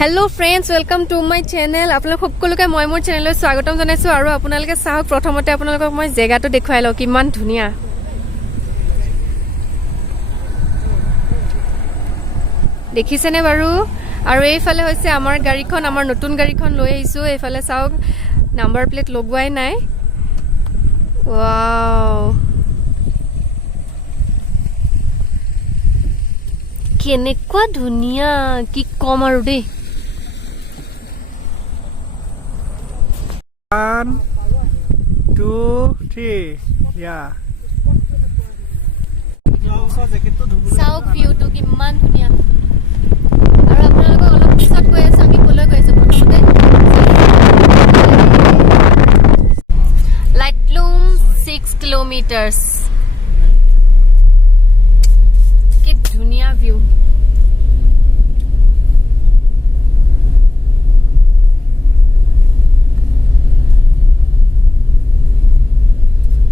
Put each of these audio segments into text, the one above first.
Hello friends, welcome to my channel. আপোনালোক সকলোকে মই মোৰ চেনেললৈ স্বাগতম জনাইছো আৰু আপোনালোকে চাওক প্ৰথমতে আপোনালোকক মই জেগাটো দেখুৱাই লও কিমান ধুনিয়া দেখিছেনে বাৰু আৰু এইফালে হৈছে আমাৰ গাড়ীখন আমাৰ নতুন গাড়ীখন লৈ আহিছো এইফালে চাওক নাম্বাৰ প্লেট লগোৱাই নাই ওয়াও কেনেকুৱা ধুনিয়া কি কম আৰু দেই 1, 2, 3 yeah চাওক ভিউটো কিমান ধুনিয়া আৰু আপোনালোকক অলপ পিছত কৈ আছো আমি কলৈ গৈছো প্ৰথমতে Laitlum 6 kilometers কি ধুনিয়া view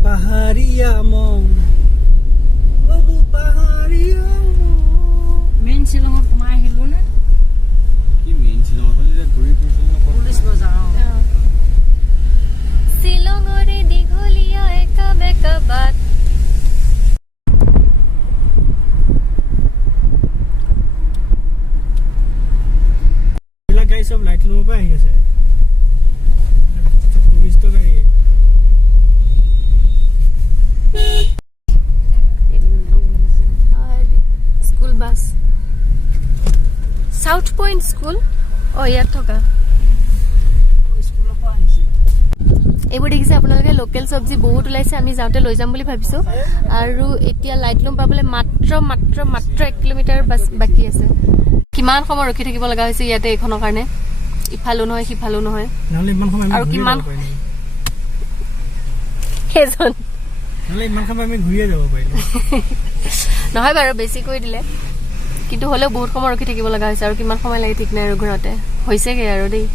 Paharia mong paharia main silong kumai hilu na ki main silong hole guri police bazar silong ore digholia eka beka bat ila guys sab Laitlum pa ahi ase tourist to gari school bus South Point School oh ইয়াত থকা school pa aise এইবোৰ দেখিছে আপোনালোকে local সবজি বহুত ওলাইছে আমি যাওঁতে লৈ যাম বুলি ভাবিছো আৰু এতিয়া Laitlum পাবলে মাত্ৰ 1 কিলোমিটাৰ বাস বাকি আছে কিমান সময় ৰখি থাকিব লগা হৈছে ইয়াতে এখনৰ কাৰণে ইফালো নহয় সিফালো নহয় নহলে ইমান সময় আৰু কিমান হেজন নহলে ইমান সময় আমি ঘুৰিয়ে যাব পাৰিলো নহয় বাৰু বেছি কৈ দিলে কিন্তু হলেও বহুত সময় ৰখি থাকিব লগা হৈছে আৰু কিমান সময় লাগি ঠিক নাই আৰু ঘৰতে হৈছেগে আৰু দেই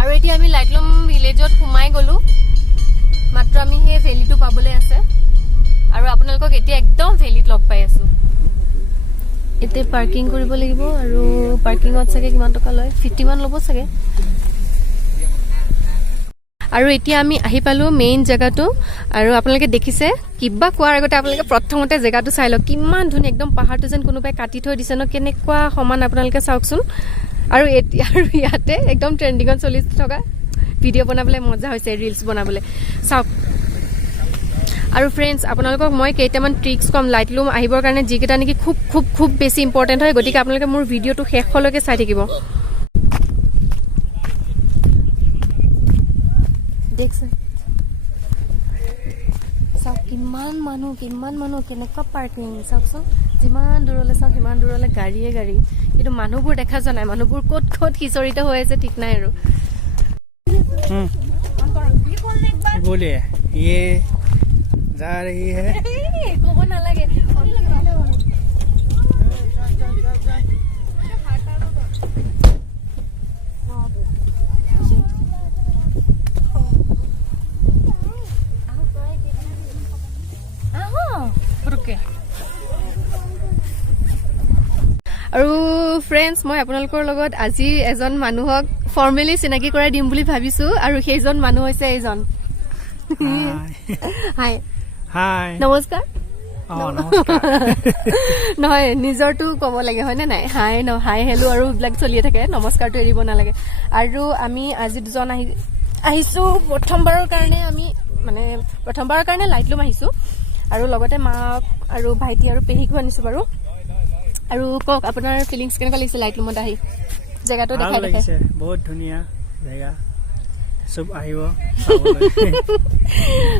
আৰু এতিয়া আমি Laitlum ভিলেজত সোমাই গলো মাত্ৰ আমি হে ভেলিটো পাবলৈ আছে আৰু আপোনালোকক এতিয়া একদম ভেলিত লগ পাই আছো এতে পাৰ্কিং কৰিব লাগিব আৰু পাৰ্কিংত চাগে কিমান টকা লয় 51 লব চাগে আৰু এতিয়া আমি আহি পালো মেইন জায়গাটো আৰু আপোনালোকে দেখিছে কিবা কোৱাৰ আগতে আপোনালোকে প্ৰথমতে জায়গাটো চাই লওক কিমান ধুনীয়া একদম পাহাৰটো যেন কোনোবাই কাটি থৈ দিছে ন কেনেকুৱা সমান আপোনালোকে চাওকচোন আৰু ইয়াতে একদম ট্ৰেন্ডিংত চলি থকা ভিডিঅ' বনাবলৈ মজা হৈছে ৰিলছ বনাবলৈ চাওক আৰু ফ্ৰেণ্ডছ আপোনালোকক মই কেইটামান ট্ৰিক্স কম Laitlum আহিবৰ কাৰণে যিকেইটা নেকি খুব বেছি ইম্পৰ্টেণ্ট হয় গতিকে আপোনালোকে মোৰ ভিডিঅ'টো শেষলৈকে চাই থাকিব দেখছে চাওক কিমান মানুহ কেনেকুৱা পাৰ্কিং চাওকচোন যিমান দূৰলৈ চাওক সিমান দূৰলৈ গাড়ী কিন্তু মানুহবোৰ দেখা যোৱা নাই মানুহবোৰ ক'ত সিঁচৰিত হৈ আছে ঠিক নাই আৰু बोलिए ये जा रही है ক'ব নালাগে আৰু ফ্ৰেণ্ডছ মই আপোনালোকৰ লগত আজি এজন মানুহক ফৰ্মেলি চিনাকি কৰাই দিম বুলি ভাবিছো আৰু সেইজন মানুহ হৈছে এইজন হাই हाय নমস্কাৰ नमस्कार নহয় নিজৰটো ক'ব লাগে হয় নে নাই হাই হাই হেল্ল' আৰু ব্লাক চলিয়ে থাকে নমস্কাৰটো এৰিব নালাগে আৰু আমি আজি দুজন আহিছো প্ৰথমবাৰৰ কাৰণে Laitlum আহিছো আৰু লগতে মাক আৰু ভাইটি আৰু পেহীকো আনিছো বাৰু আৰু কক আপোনাৰ ফিলিংছ কেনেকুৱা লাগিছে Laitlumত আহি জায়গাটো দেখাই লাগিছে বহুত ধুনীয়া জায়গা সব আহিব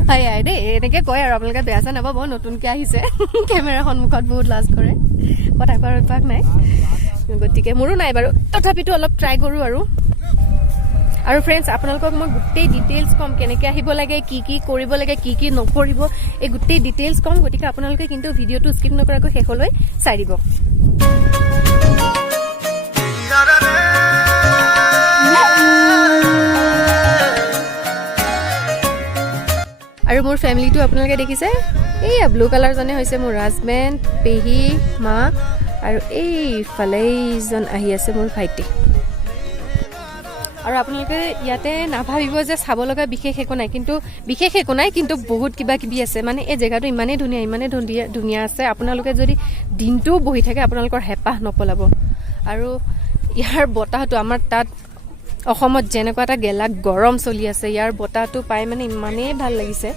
হাই হাই দেই এনেকে কয় আৰু আপোনালোকে বেয়া চেয়া নাপাব নতুনকে আহিছে কেমেৰা সন্মুখত বহুত লাজ কৰে কথা কোৱাৰ অভ্যাস নাই গতিকে মোৰো নাই বাৰু তথাপিতো অলপ ট্ৰাই কৰো আৰু ফ্ৰেণ্ডছ আপোনালোকক মই গোটেই ডিটেইলছ কম কেনেকৈ আহিব লাগে কি কৰিব লাগে কি নকৰিব এই গোটেই ডিটেইলছ কম গতিকে আপোনালোকে কিন্তু ভিডিঅ'টো স্কিপ নকৰাকৈ শেষলৈ চাই দিব আৰু মোৰ ফ্যামিলিটো আপোনালোকে দেখিছে এই ব্লু কালাৰ জনে হৈছে মোৰ হাজবেণ্ড পেহী মা আৰু এইফালে এইজন আহি আছে মোৰ ভাইটি। আৰু আপোনালোকে ইয়াতে নাভাবিব যে চাব লগা বিশেষ একো নাই, কিন্তু বহুত কিবা কিবি আছে। মানে এই জেগাটো ইমানেই ধুনীয়া আছে, আপোনালোকে যদি দিনটোও বহি থাকে আপোনালোকৰ হেঁপাহ নপলাব। আৰু ইয়াৰ বতাহটো আমাৰ তাত অসমত যেনেকুৱা এটা গেলা গৰম চলি আছে, ইয়াৰ বতাহটো পাই মানে ইমানেই ভাল লাগিছে।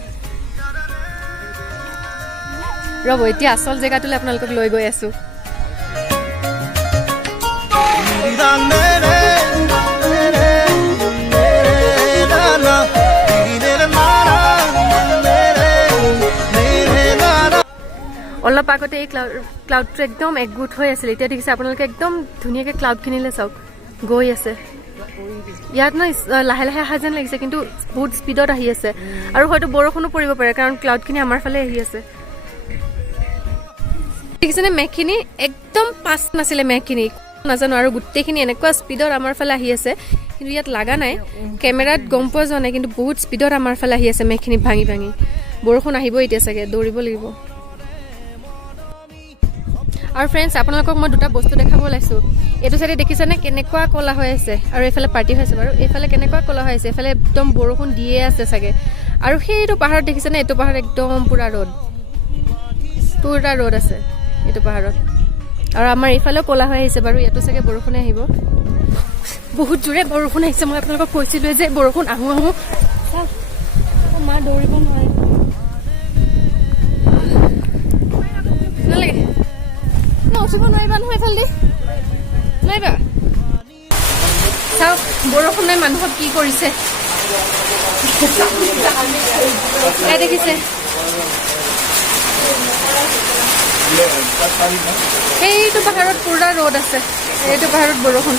ৰ'ব এতিয়া আচল জেগাটোলৈ আপোনালোকক লৈ গৈ আছোঁ। অলপ আগতে এই ক্লাউডটো একদম একগোট হৈ আছিল, এতিয়া দেখিছে আপোনালোকে একদম ধুনীয়াকৈ ক্লাউডখিনিলৈ চাওক গৈ আছে। ইয়াত ন লাহে লাহে অহা যেন লাগিছে, কিন্তু বহুত স্পীডত আহি আছে। আৰু হয়তো বৰষুণো পৰিব পাৰে, কাৰণ ক্লাউডখিনি আমাৰ ফালে আহি আছে। দেখিছেনে মেঘখিনি একদম পাছ নাছিলে, মেঘখিনি নাজানো। আৰু গোটেইখিনি এনেকুৱা স্পীডত আমাৰ ফালে আহি আছে, কিন্তু ইয়াত লগা নাই, কেমেৰাত গম পোৱা যোৱা নাই, কিন্তু বহুত স্পীডত আমাৰ ফালে আহি আছে মেঘখিনি ভাঙি ভাঙি। বৰষুণ আহিব এতিয়া চাগে, দৌৰিব লাগিব। আৰু ফ্ৰেণ্ডছ, আপোনালোকক মই দুটা বস্তু দেখাব ওলাইছোঁ। এইটো চাইডে দেখিছেনে কেনেকুৱা ক'লা হৈ আছে, আৰু এইফালে পাৰ্টি হৈ আছে বাৰু। এইফালে কেনেকুৱা ক'লা হৈ আছে, এইফালে একদম বৰষুণ দিয়ে আছে চাগে। আৰু সেইটো পাহাৰত দেখিছেনে, এইটো পাহাৰত একদম পুৰা ৰ'দ আছে এইটো পাহাৰত। আৰু আমাৰ এইফালেও ক'লা হৈ আহিছে বাৰু, ইয়াতো চাগে বৰষুণে আহিব। বহুত জোৰে বৰষুণ আহিছে, মই আপোনালোকক কৈছিলোৱে যে বৰষুণ আহোঁ মা দৌৰিব নোৱাৰে। নালাগে উঠিব নোৱাৰিবা নহয়, এইফালে নোৱাৰিবা। চাওক বৰষুণে মানুহক কি কৰিছে, দেখিছে সেইটো পাহাৰত পুৰা ৰ'দ আছে, এইটো পাহাৰত বৰষুণ।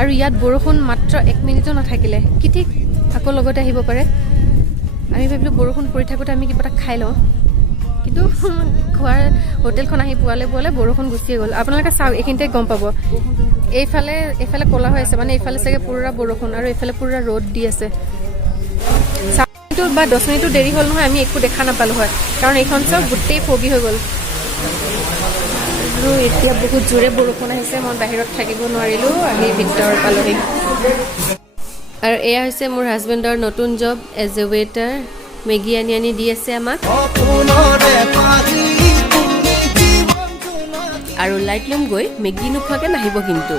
আৰু ইয়াত বৰষুণ মাত্ৰ 1 মিনিটো নাথাকিলে, কি ঠিক আকৌ লগতে আহিব পাৰে। আমি ভাবিলোঁ বৰষুণ পৰি থাকোঁতে আমি কিবা এটা খাই লওঁ, কিন্তু খোৱাৰ হোটেলখন আহি পোৱালে বৰষুণ গুচিয়ে গ'ল। আপোনালোকে চাওক, এইখিনিতে গম পাব। এইফালে ক'লা হৈ আছে, মানে এইফালে চাগে পুৰা বৰষুণ, আৰু এইফালে পুৰা ৰ'দ দি আছে। 5 মিনিট বা 10 মিনিটো দেৰি হ'ল নহয়, আমি একো দেখা নাপালোঁ হয়, কাৰণ এইখন চব গোটেই ফগি হৈ গ'ল। আৰু এতিয়া বহুত জোৰে বৰষুণ আহিছে, মই বাহিৰত থাকিব নোৱাৰিলোঁ, আহি ভিতৰ পালোহি। আৰু এয়া হৈছে মোৰ হাজবেণ্ডৰ নতুন job as a waiter. Maggi আনি দি আছে আমাক। আৰু লাইটলুম গৈ মেগী নোখোৱাকৈ নাহিব কিন্তু।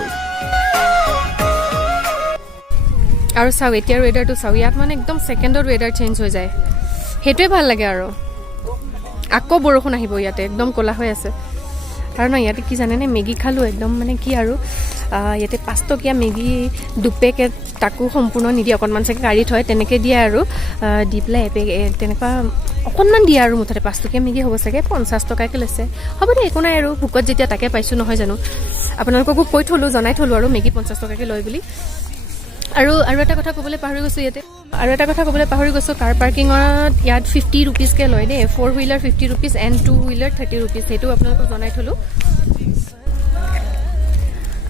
আৰু চাওক এতিয়াৰ ৱেডাৰটো চাওক, ইয়াত মানে একদম ছেকেণ্ডত ৱেডাৰ চেঞ্জ হৈ যায়, সেইটোৱে ভাল লাগে। আৰু আকৌ বৰষুণ আহিব, ইয়াতে একদম ক'লা হৈ আছে। আৰু ন ইয়াতে কি জানেনে, মেগী খালোঁ একদম মানে কি আৰু ইয়াতে 5 টকীয়া মেগী 2 পেকেট, তাকো সম্পূৰ্ণ নিদিয়ে, অকণমান চাগে কাঢ়ি থয় তেনেকৈ দিয়ে। আৰু দি পেলাই তেনেকুৱা অকণমান দিয়ে, আৰু মুঠতে 5 টকীয়া মেগী হ'ব চাগে, 50 টকাকৈ লৈছে। হ'ব দে, একো নাই, আৰু ভোকত যেতিয়া তাকে পাইছোঁ নহয় জানো। আপোনালোককো জনাই থ'লোঁ আৰু মেগী 50 টকাকৈ লয় বুলি। আৰু এটা কথা ক'বলৈ পাহৰি গৈছোঁ, কাৰ পাৰ্কিঙত ইয়াত 50 ৰুপিজকৈ লয় দেই। 4 wheeler 50 rupees and 2 wheeler 30 rupees, সেইটো আপোনালোকক জনাই থ'লোঁ।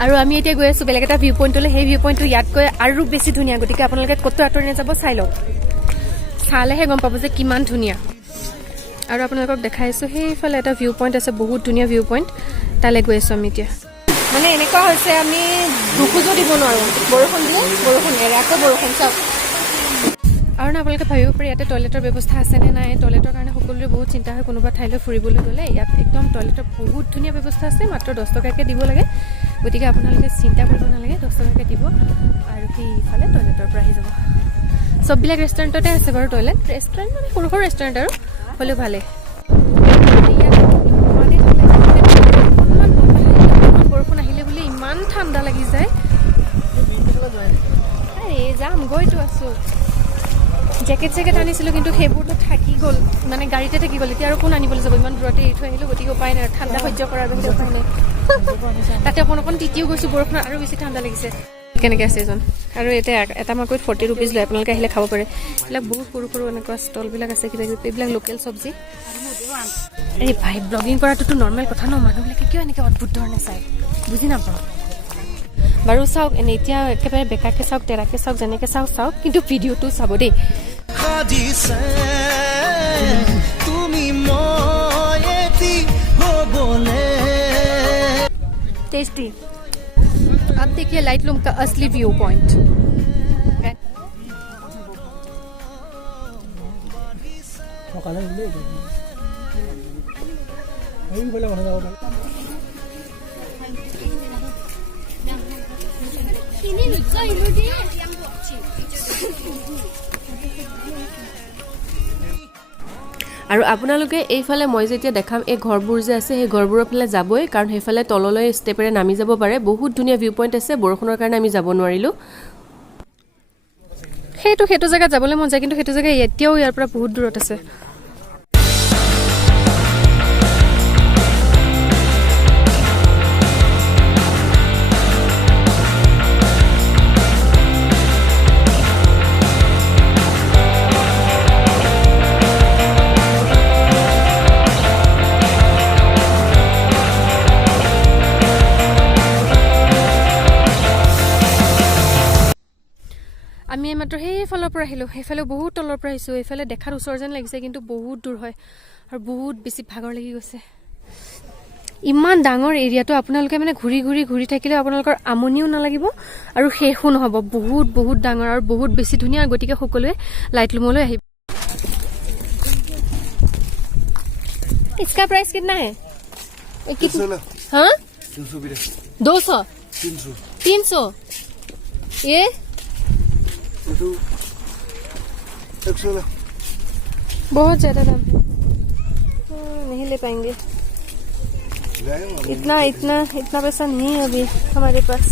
আৰু আমি এতিয়া গৈ আছোঁ বেলেগ এটা ভিউ পইণ্টলৈ। সেই ভিউ পইণ্টটো ইয়াতকৈ আৰু বেছি ধুনীয়া, গতিকে আপোনালোকে ক'তো আঁতৰি নাযাব, চাই লওক। চালেহে গম পাব যে কিমান ধুনীয়া। আৰু আপোনালোকক দেখাইছোঁ, সেইফালে এটা ভিউ পইণ্ট আছে, বহুত ধুনীয়া ভিউ পইণ্ট, তালৈ গৈ আছোঁ আমি এতিয়া। মানে এনেকুৱা হৈছে, আমি দুখোজো দিব নোৱাৰোঁ, বৰষুণ দিয়ে, বৰষুণ এৰে, আকৌ বৰষুণ। চাওক, আৰু না আপোনালোকে ভাবিব পাৰে ইয়াতে টয়লেটৰ ব্যৱস্থা আছেনে নাই। টয়লেটৰ কাৰণে সকলোৰে বহুত চিন্তা হয়, কোনোবা ঠাইলৈ ফুৰিবলৈ গ'লে। ইয়াত একদম টয়লেটৰ বহুত ধুনীয়া ব্যৱস্থা আছে, মাত্ৰ 10 টকাকৈ দিব লাগে। গতিকে আপোনালোকে চিন্তা কৰিব নালাগে, 10 টকাকৈ দিব আৰু সেইফালে টয়লেটৰ পৰা আহি যাব। চববিলাক ৰেষ্টুৰেণ্টতে আছে বাৰু টয়লেট, ৰেষ্টুৰেণ্ট মানে সৰু সৰু ৰেষ্টুৰেণ্ট আৰু হ'লেও ভালেই। বৰষুণ আহিলে বুলি ইমান ঠাণ্ডা লাগি যায়। যাম, গৈতো আছোঁ। জেকেট আনিছিলোঁ, কিন্তু সেইবোৰতো থাকি গ'ল, মানে গাড়ীতে থাকি গ'ল। এতিয়া আৰু কোন আনিবলৈ যাব, ইমান দূৰতে এৰি থৈ আহিলোঁ, গতিকে উপায় নাই, ঠাণ্ডা সহ্য কৰাৰ বাহিৰে উপায় নাই। তাতে অকণ তিতিও গৈছোঁ, বৰষুণত আৰু বেছি ঠাণ্ডা লাগিছে। কেনেকৈ আছে এজন। আৰু এতিয়া এটা মাকৈত 40 ৰুপিজ লয়, আপোনালোকে আহিলে খাব পাৰে। এইবিলাক বহুত সৰু এনেকুৱা ষ্টলবিলাক আছে, কিবা কিবি, এইবিলাক লোকেল চব্জি। এই ভাই ব্লগিং কৰাটোতো নৰ্মেল কথা ন, মানুহবিলাকে কিয় এনেকৈ অদ্ভুত ধৰণে চায়, বুজি নাপাওঁ বাৰু। চাওক, এতিয়া একেবাৰে বেকাকৈ চাওক, তেৰাকৈ চাওক, যেনেকৈ চাওক, কিন্তু ভিডিঅ'টো চাব দেই। বাজিছে তুমি মই এটি হ'বলে टेस्टी। अब देखिए लाइटलूम का असली व्यू पॉइंट। সকালে আহিলে এইফালে মানুহ যাব পাৰে আৰু আপোনালোকে এইফালে মই যেতিয়া দেখাম এই ঘৰবোৰ যে আছে সেই ঘৰবোৰৰ ফালে যাবই, কাৰণ সেইফালে তললৈ ষ্টেপেৰে নামি যাব পাৰে। বহুত ধুনীয়া ভিউ পইণ্ট আছে, বৰষুণৰ কাৰণে আমি যাব নোৱাৰিলোঁ। সেইটো জেগাত যাবলৈ মন যায়, কিন্তু সেইটো জেগা এতিয়াও ইয়াৰ পৰা বহুত দূৰত আছে। আমি এইমাত্ৰ সেইফালৰ পৰা আহিলোঁ, সেইফালে বহুত তলৰ পৰা আহিছোঁ। এইফালে দেখাত ওচৰ যেন লাগিছে, কিন্তু বহুত দূৰ হয় আৰু বহুত বেছি ভাগৰ লাগি গৈছে। ইমান ডাঙৰ এৰিয়াটো আপোনালোকে মানে ঘূৰি থাকিলেও আপোনালোকৰ আমনিও নালাগিব আৰু শেষো নহ'ব। বহুত বহুত ডাঙৰ আৰু বহুত বেছি ধুনীয়া, গতিকে সকলোৱে লাইটলুমলৈ আহিব। इसका प्राइस कितना है? हाँ 200 300 ये 100 बहुत ज्यादा दाम है, नहीं ले पाएंगे। इतना पैसा नहीं है अभी हमारे पास।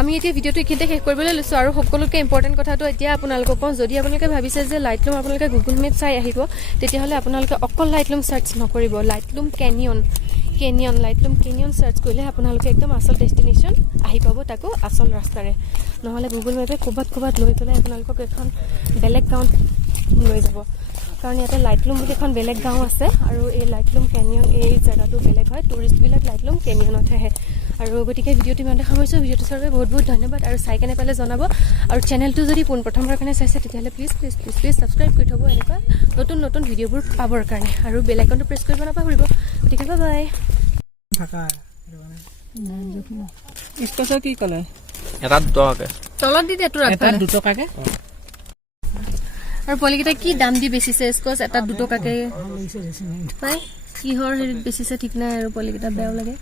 আমি এতিয়া ভিডিঅ'টো এইখিনিতে শেষ কৰিবলৈ লৈছোঁ। আৰু সকলোতকৈ ইম্পৰ্টেণ্ট কথাটো এতিয়া আপোনালোকক কওঁ, যদি আপোনালোকে ভাবিছে যে লাইটলুম আপোনালোকে গুগল মেপ চাই আহিব, তেতিয়াহ'লে আপোনালোকে অকল লাইটলুম চাৰ্চ নকৰিব, লাইটলুম কেনিয়ন লাইটলুম কেনিয়ন চাৰ্চ কৰিলে আপোনালোকে একদম আচল ডেষ্টিনেশ্যন আহি পাব, তাকো আচল ৰাস্তাৰে। নহ'লে গুগল মেপে ক'ৰবাত লৈ পেলাই আপোনালোকক এখন বেলেগ গাঁৱত লৈ যাব, কাৰণ ইয়াতে লাইটলুম বুলি এখন বেলেগ গাঁও আছে আৰু এই লাইটলুম কেনিয়ন এই জেগাটো বেলেগ হয়। টুৰিষ্টবিলাক লাইটলুম কেনিয়নতহে আহে। আৰু গতিকে ভিডিঅ'টো ইমানতে সামৰিছোঁ। ভিডিঅ'টো চোৱাৰ বাবে বহুত বহুত ধন্যবাদ, আৰু চাই কেনে পালে জনাব। আৰু চেনেলটো যদি পোনপ্ৰথমবাৰৰ কাৰণে চাইছে, তেতিয়াহ'লে প্লিজ ছাবস্ক্ৰাইব কৰি থ'ব, এনেকুৱা নতুন ভিডিঅ'বোৰ পাবৰ কাৰণে, আৰু বেল আইকনটো প্ৰেছ কৰিব নাপাহৰিব। গতিকে বাই। থাকা স্কচৰ কি ক'লে? এটা 2 টকাকে তলত দি দে তোৰ এটা 2 টকাকে। আৰু পোৱালিকেইটা কি দাম দি বেচিছে স্কচ, এটা 2 টকাকে পাই। কিহৰ হেৰিত বেচিছে ঠিক নাই, আৰু পোৱালিকেইটা বেয়াও লাগে।